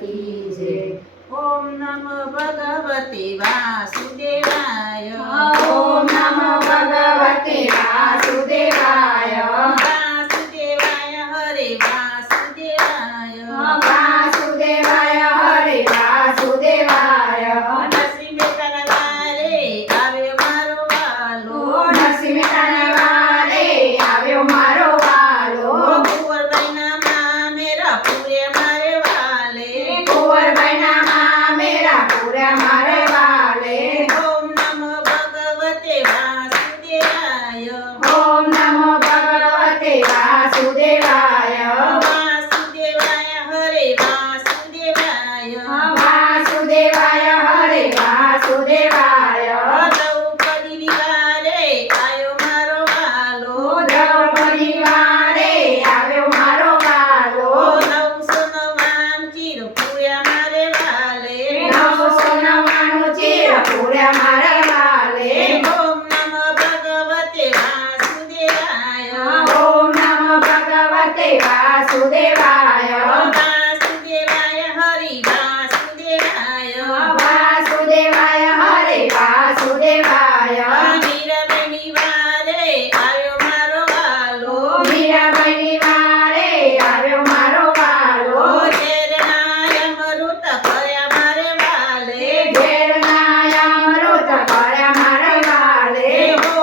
કી જય। ઓમ નમો ભગવતે વાસુદેવાય। ઓમ નમો ભગવતે વાસુદેવાય। વાસુદેવાય હરે વાસુદેવાય। વાસુદેવાય હરે વાસુદેવાય। નરસિંહ મહેતાના વારે આવ્યો મારો વાલો। નરસિંહ મહેતાના વારે આવ્યો મારો વાલો। કુંવરબાઈના મામેરા પૂરે મારે વાલે। કુંવરબાઈના મામેરા પૂરા મારે વાલે। ઓમ નમો ભગવતે વાસુદેવાય। ઓમ નમો ભગવતે વાસુદેવાય। વાસુદેવાય હરે વાસુદેવાય। વાસુદેવાય હરે વાસુદેવાય। દ્રૌપદીની વારે આવ્યો મારો વાલો। દ્રૌપદી વારે આવ્યો મારો વાલો। 999 ચીર પૂર્યા મારે વાલે। 999 ચીર પૂરા મારે વાલે। ઓમ નમો ભગવતે વાસુદેવાય। ઓમ નમો ભગવતે વાસુદેવાય। વાસુદેવાય હરિ વાસુદેવાય। વાસુદેવાય હરે વાસુદેવાય। મીરાબાઈની વારે આવ્યો મારો વાલો। મીરાબાઈની વારે આવ્યો મારો વાલો। ઝેરના અમૃત ભર્યા મારે વાલે। ઘેરના અમૃત ભર્યા મારે વાલે।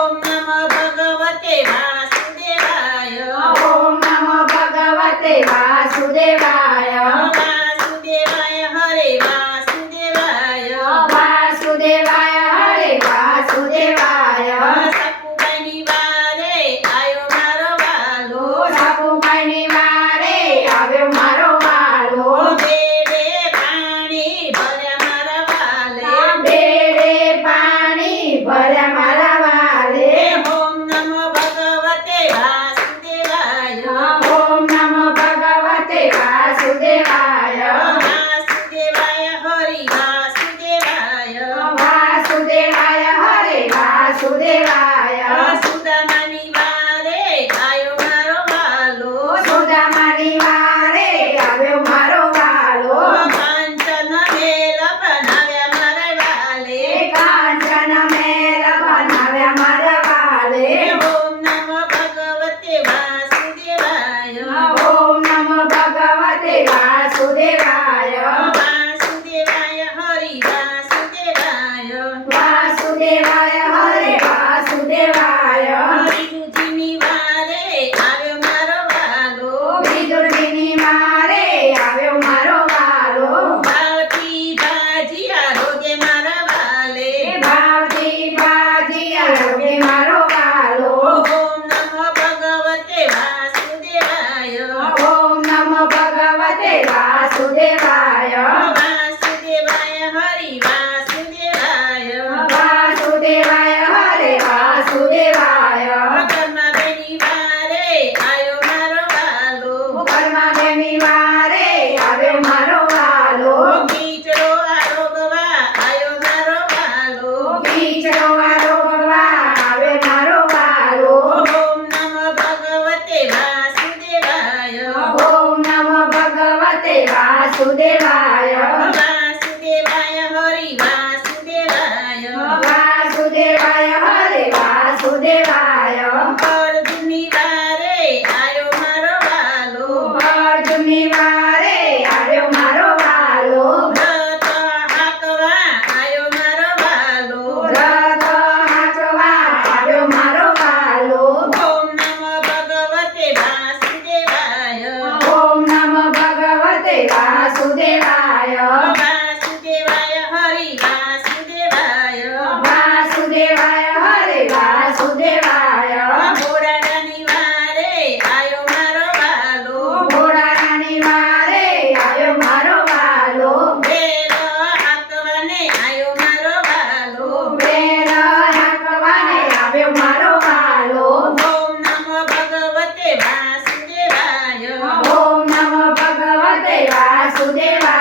ઓમ નમો ભગવતે વાસુદેવાય। ઓમ નમો ભગવતે વાસુદેવાય। વાસુદેવાય હરે વાસુદેવાય। વાસુદેવાય હરે વાસુદેવાય। સકુબાઈની વારે આવ્યો મારો વાલો। સાપુબાઈની વારે આવ્યો મારો વાલો। બેડે પાણી ભર્યા મારા વાલે। બેડે પાણી ભર્યા મારા વાલે। ઓમ નમો ભગવતે વાસુદેવાય। ઓમ નમો ભગવતે વાસુદેવાય। વાસુદેવાય હરિ વાસુદેવાય। વાસુદેવાય હરે વાસુદેવાય। સુદામાની વારે આવ્યો મારો વાલો। સુદામાની વારે આવ્યો મારો વાલો। કાંચન મેલ બનાવ્યા મારા વાલે। કાંચન મેલ બનાવ્યા મારા વાલે। ઓમ નમો ભગવતે વાસુદેવાય। ઓમ નમો ભગવતે વાસુદેવાય। વાસુદેવાય હરિ વાસુદેવાય। વાસુદેવાય હરે વાસુદેવાય। વિદુજીની વારે આવ્યો મારો વાલો। વિદુરજીની વારે આવ્યો મારો વાલો। ભાવથી ભાજી આરોગે મારા વાલે। ભાવથી બાજી આરોગે મારો વાલો। ઓમ નમો ભગવતે વાસુદેવાય। ઓમ નમો ભગવતે વાસુદેવાય। વાસુદેવાય હરિ વાસુદેવાય। વાસુદેવાય હરે વાસુદેવાય। ધર્માબેની વારે આવ્યો મારો વાલો। પરમાદેવની વારે આવ્યો મારો વાલો। બીચરો આરોગવા આવ્યો મારો વાલો। બીચનો આરોગવા આવ્યો મારો વાલો। ઓમ નમો ભગવતે વાસુદેવાય। ઓમ નમો ભગવતે વાસુદેવાય। વાસુદેવાય હરિ વાસુદેવાય। વાસુદેવાય હરે વાસુદેવાય। અર્જુનની વારે આવ્યો મારો વાલો। અર્જુનની વારે આવ્યો મારો વાલો। વ્રત હાંકવા આવ્યો મારો વાલો। રથ હાંકવા આવ્યો મારો વાલો। ઓમ નમો ભગવતે વાસુદેવાય। ઓમ નમો ભગવતે વાસુદેવાય। વાસુદેવાય હરિ વાસુદેવાય। વાસુદેવાય હરે વાસુદેવાય। ઘોડાની વારે આવ્યો મારો વાલો। ઘોડાની વારે આવ્યો મારો વાલો। બેલ હાંકવાને આવ્યો મારો વાલો। બેલ હાંકવાને આવ્યો મારો વાલો। ઓમ નમો ભગવતે વાસુદેવાય। ઓમ નમો ભગવતે વાસુદેવાય।